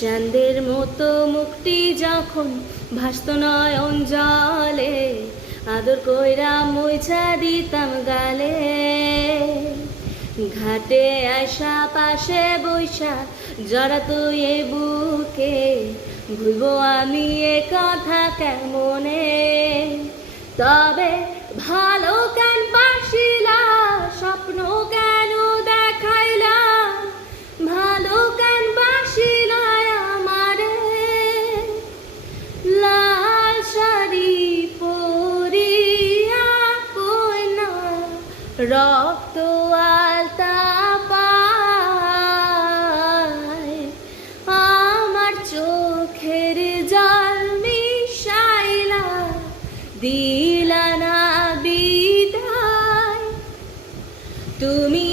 চাঁদের মতো মুক্তি যখন ভাসত নয়ন জলে, আদর কইরা মুইছা দিতাম গালে। ঘাটে আয়সা পাশে বৈশা জড়া তুই এ বুকে, ভুলবো আমি এ কথা কেমনে। তবে ভালো কেন বাসিলা, স্বপ্ন কেন দেখাইলা, ভালো কেন বাসিলা আমারে। লাল শাড়ি পরিয়া কইনা রক্ত আলতা পায়, আমার চোখের জল মিশাইলা দিলা না বিদায়। তুমি